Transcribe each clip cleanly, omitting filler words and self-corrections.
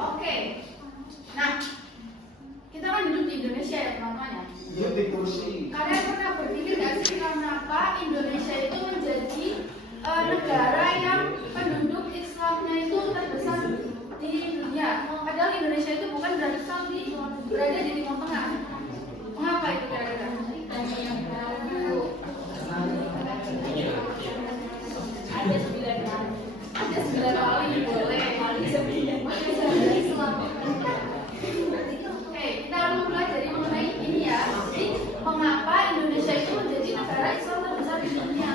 Oke. Nah, kita kan hidup di Indonesia ya teman-teman ya. Di kursi. Kalian pernah berpikir nggak sih kenapa Indonesia itu menjadi negara yang penduduk Islamnya itu terbesar di dunia? Padahal Indonesia itu bukan berada di Timur Tengah. Mengapa itu kira-kira? Ada 9 kali boleh. Oke, kita akan pelajari mengenai ini ya. Jadi, mengapa Indonesia itu menjadi negara Islam terbesar di dunia?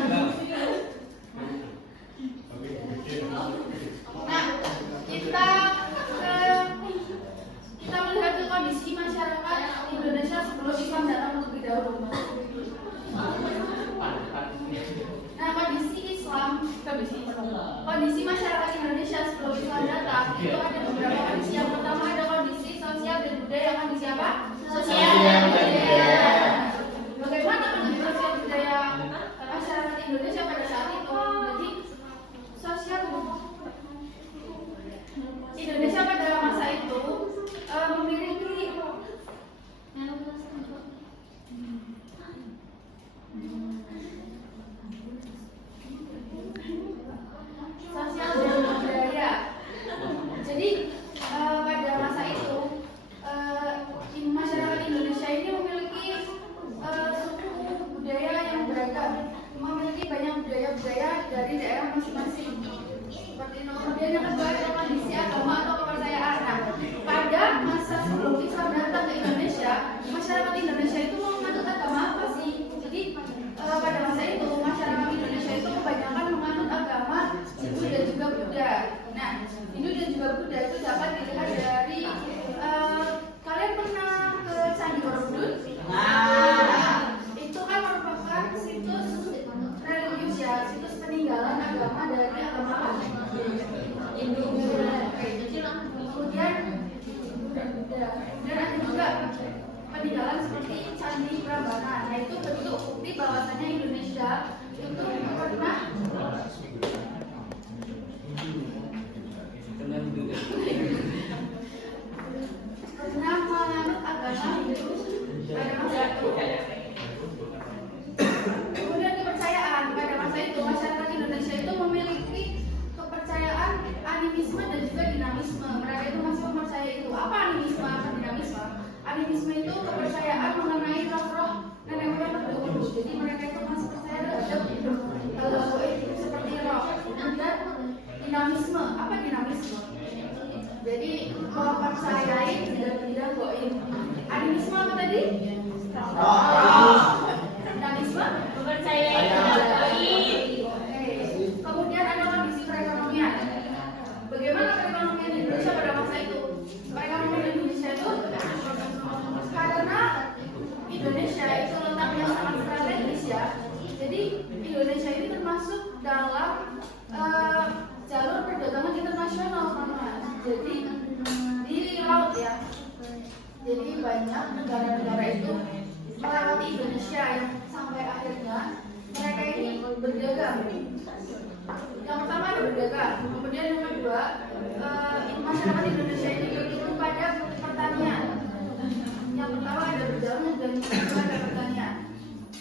Nah, kita melihat ke kondisi masyarakat Indonesia sebelum Islam datang terlebih dahulu. Nah, kondisi masyarakat Indonesia sebelum Islam datang itu ada beberapa kondisi. Yang pertama ada kondisi sosial dan budaya. Kondisi apa? Sosial dan budaya. Bagaimana kondisi sosial budaya masyarakat Indonesia pada saat itu? Jadi sosial Indonesia pada masa itu memiliki sosial dan budaya. Jadi pada masa itu masyarakat Indonesia ini memiliki suku budaya yang beragam, memiliki banyak budaya-budaya dari daerah masing-masing. Seperti itu. Kemudian yang kedua adalah kondisi agama atau kepercayaan. Nah, pada masa sebelum Islam datang ke Indonesia, masyarakat Indonesia itu menganut agama apa sih? Jadi pada masa itu masyarakat Indonesia itu kebanyakan menganut agama Hindu dan juga Buddha. Nah, Hindu dan juga Buddha itu dapat dilihat dari kalian pernah ke Candi Borobudur? Nah, itu kan merupakan situs religius ya, situs peninggalan agama dari agama apa? Hindu. Kemudian dan ada juga peninggalan seperti Candi Prambanan. Nah, itu bentuk bukti bahwasanya Indonesia itu pernah menganut agama Hindu pada masa itu. Kemudian kepercayaan pada masa itu masyarakat Indonesia itu memiliki kepercayaan animisme dan juga dinamisme. Mereka itu masih mempercayai itu. Apa animisme atau dinamisme? Animisme itu kepercayaan mengenai roh-roh nenek moyang terdahulu. Jadi mereka itu masih percaya terhadap seperti roh. Kemudian dinamisme. Apa dinamisme? Jadi mempercayai tidak goib. Animisme apa tadi? Dinamisme mempercayai tidak goib. Kemudian ada kondisi perekonomian. Bagaimana perekonomian Indonesia pada masa itu? Perekonomian Indonesia itu karena Indonesia itu letaknya sangat strategis ya. Jadi Indonesia ini termasuk dalam jalur perdagangan internasional teman-teman. Jadi di laut ya. Jadi banyak negara-negara itu melewati Indonesia yang sampai akhirnya mereka ini berdagang. Yang pertama ada berdagang, kemudian yang kedua masyarakat Indonesia ini bergantung pada pertanian. Yang pertama ada berdagang dan yang kedua ada pertanian.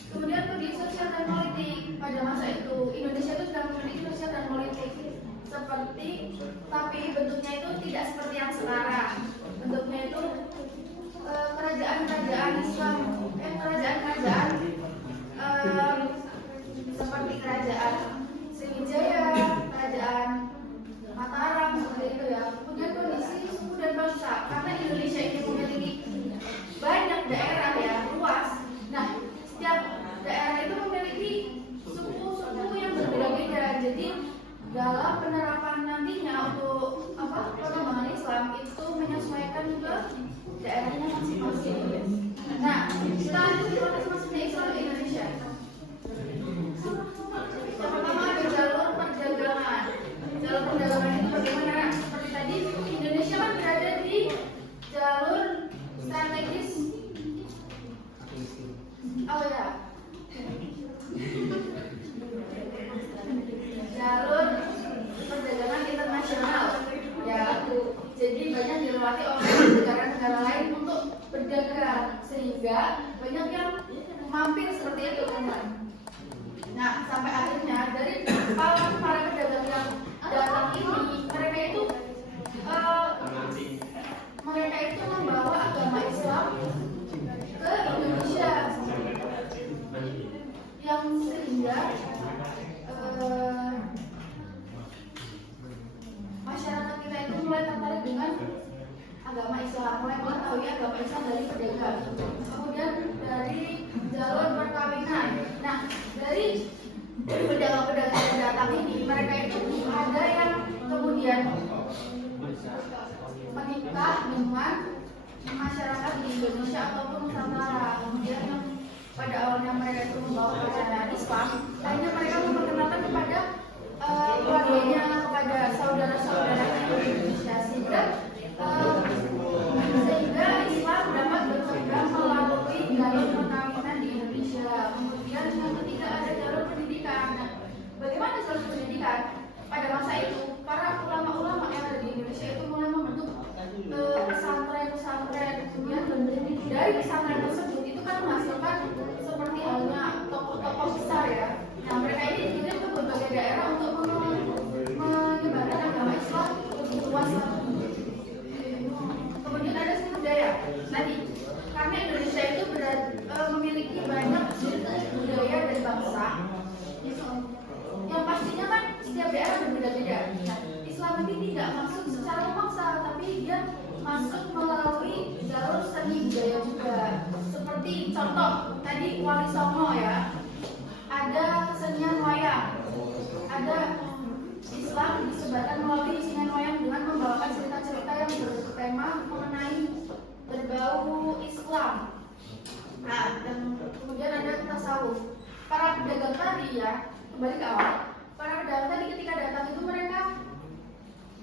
Kemudian kondisi sosial dan politik pada masa itu Indonesia itu sudah memiliki sosial dan politik seperti, tapi bentuknya itu tidak seperti yang sekarang. Bentuknya itu kerajaan-kerajaan Islam, kerajaan-kerajaan seperti kerajaan Sriwijaya, kerajaan Mataram seperti itu ya. Kemudian kondisi suku dan bangsa, karena Indonesia ini memiliki banyak daerah ya, luas. Nah, setiap daerah itu memiliki suku-suku yang berbeda-beda. Jadi dalam penerapan nantinya untuk pengembangan Islam itu menyesuaikan ke daerahnya masing-masing. Nah, kita lanjut ke masing-masing Islam di Indonesia. Yang pertama ada jalur perdagangan. Jalur perdagangan itu bagaimana? Seperti tadi Indonesia kan berada di jalur strategis. Oh ya. kemudian menikah dengan masyarakat di Indonesia ataupun Nusantara. Kemudian yang pada awalnya mereka itu membawa ajaran Islam, akhirnya mereka memperkenalkan kepada keluarganya, kepada saudara-saudaranya di Indonesia, sehingga Islam dapat berkembang melalui jalur perkawinan di Indonesia. Kemudian yang ketiga ada jalur pendidikan. Nah, bagaimana jalur pendidikan? Pada masa itu para ulama-ulama yang ada di Indonesia itu mulai membentuk pesantren. Kemudian dari pesantren tersebut itu kan menghasilkan seperti halnya tokoh-tokoh besar ya. Nah, mereka ini dikirim ke berbagai daerah untuk menyebarkan agama Islam lebih luas. Kemudian ada seni budaya. Tadi karena Indonesia itu memiliki banyak budaya dan bangsa, yang pastinya kan setiap daerah berbeda-beda. Nah, Islam ini tidak masuk secara memaksa, tapi dia masuk melalui jalur seni budaya juga. Seperti contoh tadi Wali Songo ya, ada kesenian wayang, ada Islam disebarkan melalui kesenian wayang dengan membawakan cerita-cerita yang bertema mengenai berbau Islam. Nah, dan kemudian ada tasawuf. Para pedagang tadi ya, kembali ke awal, para pedagang tadi ketika datang itu mereka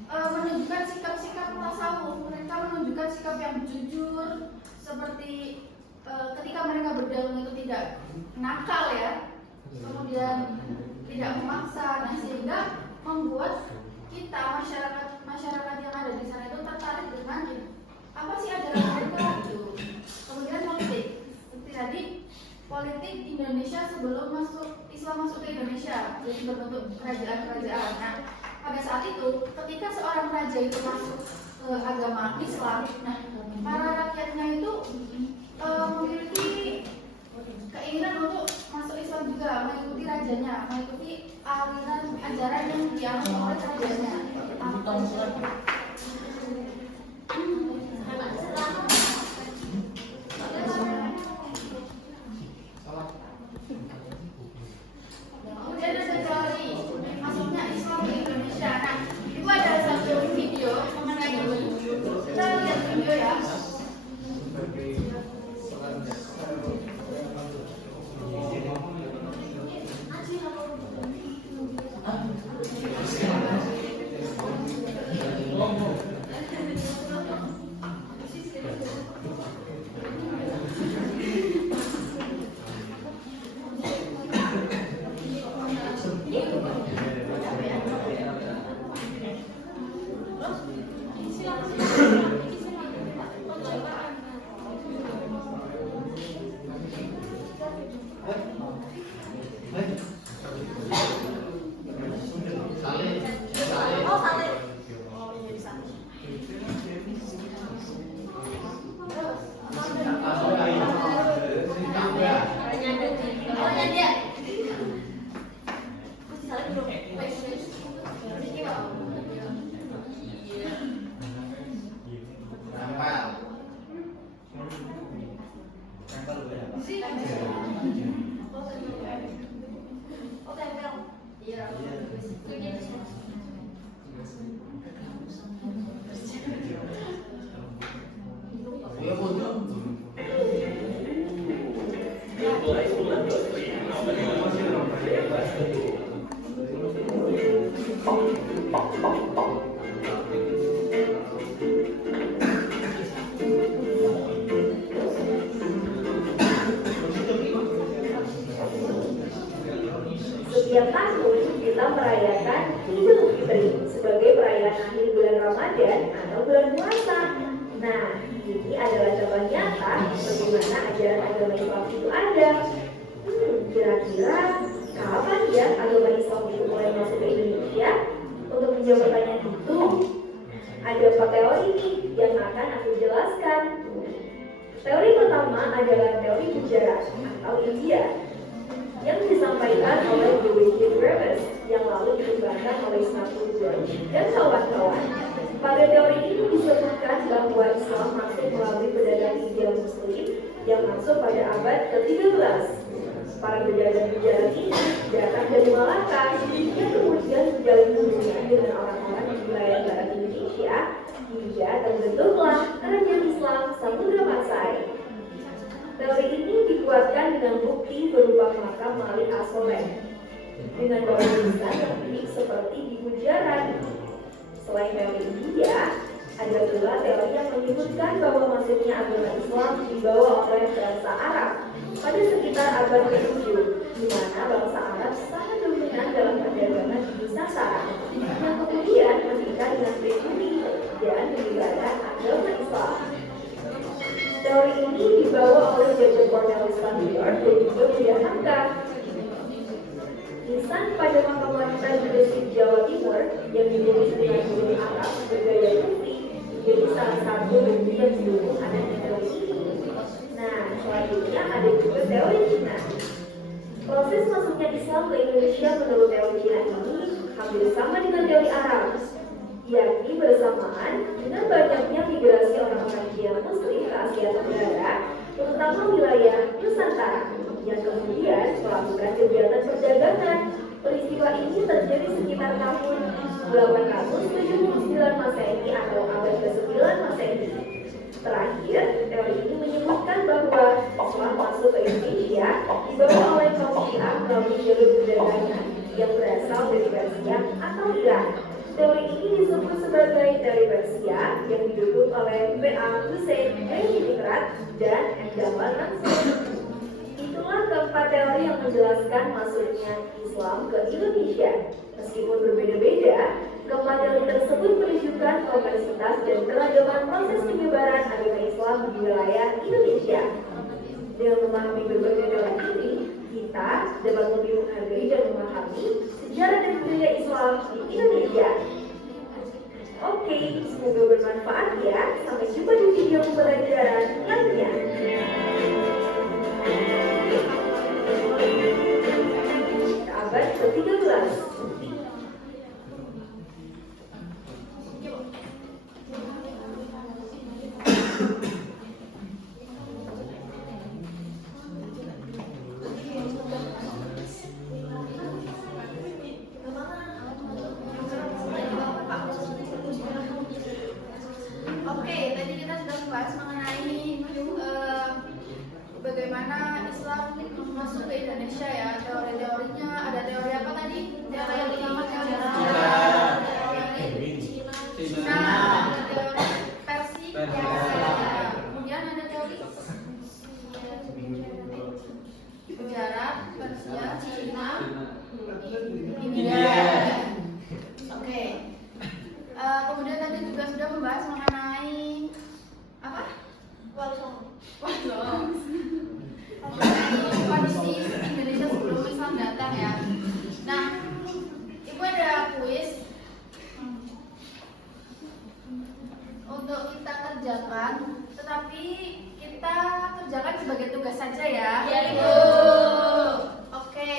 menunjukkan sikap-sikap tasawuf. Mereka menunjukkan sikap yang jujur, seperti ketika mereka berdagang itu tidak nakal ya, kemudian tidak memaksa. Nah, sehingga membuat kita masyarakat yang ada di sana itu tertarik dengan apa sih ajaran mereka itu. Kemudian politik, seperti tadi politik Indonesia sebelum Islam masuk ke Indonesia, jadi berbentuk kerajaan-kerajaan. Nah, pada saat itu ketika seorang raja itu masuk ke agama Islam, nah para rakyatnya itu memiliki keinginan untuk masuk Islam juga, mengikuti rajanya, mengikuti aliran ajaran yang dianut oleh rajanya. Kemudian ada teori masuknya Islam ke Indonesia. Nah, itu ada satu video mengenai itu. Kita lihat video ya. Setiap tahun kita merayakan Idul Fitri sebagai perayaan akhir bulan Ramadan atau bulan puasa. Nah, ini adalah contoh nyata bagaimana ajaran agama Islam itu ada. Kira-kira kapan ya agama Islam itu mulai masuk ke Indonesia? Untuk menjawab pertanyaan itu, ada 4 teori nih yang akan aku jelaskan. Teori pertama adalah teori Gujarat atau India, yang disampaikan oleh W.J. Graves yang lalu dikembangkan oleh Snapwood dan kawan-kawan. Pada teori ini disebutkan bahwa Islam masuk melalui perdagangan India Muslim yang masuk pada abad ke-13. Para pedagang Gujarat ini datang dari Malaka yang kemudian menjalin hubungan dengan orang-orang di wilayah hingga terbentuklah Kerajaan Islam Samudra Pasai. Teori ini dikuatkan dengan bukti berupa makam Malik As-Soleh dengan bangunan yang unik seperti di Gujarat. Selain teori India, ada pula teori yang menyebutkan bahwa masuknya agama Islam dibawa oleh bangsa Arab pada sekitar abad ke-7, di mana bangsa Arab sangat dominan dalam perdagangan di Nusantara, yang kemudian menikah dengan pribumi dan meninggalkan agama Islam. Teori ini dibawa oleh Jacob Cornelis van der York dan juga Buya Hamka. Nisan pada makam wanita di Gresik, Jawa Timur yang ditulis dengan huruf Arab bergaya Sufi menjadi salah satu bukti yang mendukung adanya teori ini. Nah, selanjutnya ada juga teori Cina. Proses masuknya Islam ke Indonesia menurut teori Cina ini hampir sama dengan teori Arab, yakni bersamaan dengan banyaknya migrasi orang-orang Cina Muslim ke Asia Tenggara, terutama wilayah Nusantara, yang kemudian melakukan kegiatan perdagangan. Peristiwa ini terjadi sekitar tahun 879 Masehi atau abad ke-9 Masehi. Terakhir, teori ini menyebutkan bahwa Islam masuk ke Indonesia dibawa oleh kaum Syiah melalui jalur perdagangan yang berasal dari Persia atau Iran. Teori ini disebut sebagai teori Persia yang didukung oleh B.A. Hussein, Reningrat, dan M. Jamal Mansur. Itulah keempat teori yang menjelaskan masuknya Islam ke Indonesia. Meskipun berbeda-beda, keempat teori tersebut menunjukkan kompleksitas dan keragaman proses penyebaran agama Islam di wilayah Indonesia. Dengan memahami berbagai teori ini, kita dapat lebih menghargai dan memahami sejarah dan budaya Islam di Indonesia. Oke, semoga bermanfaat ya. Sampai jumpa di video pembelajaran lainnya. Abad ke-13. Oke, tadi kita sudah membahas mengenai bagaimana Islam masuk ke Indonesia ya. Teori-teorinya ada teori apa tadi? Teori yang pertama teori Cina, ada teori Persia, kemudian ada teori Gujarat, Persia, Cina, India. Oke. Kemudian tadi juga sudah membahas mengenai apa? Kondisi Indonesia sebelum Islam datang ya. Nah, Ibu ada kuis untuk kita kerjakan, tetapi kita kerjakan sebagai tugas saja ya. Iya, Ibu. Oke.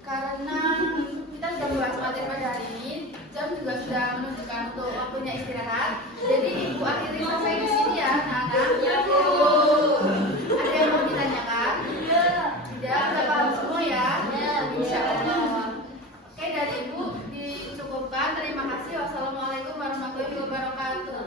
Karena kita sudah membahas materi pada hari ini, jam juga sudah menunjukkan untuk waktunya istirahat. Jadi Ibu akhiri sampai di sini ya, anak-anak. Ya, Bu. Ada yang mau ditanyakan? Iya. Tidak, sudah paham semua ya? Ya, insya Allah. Oke, dari Ibu dicukupkan. Terima kasih. Wassalamualaikum warahmatullahi wabarakatuh.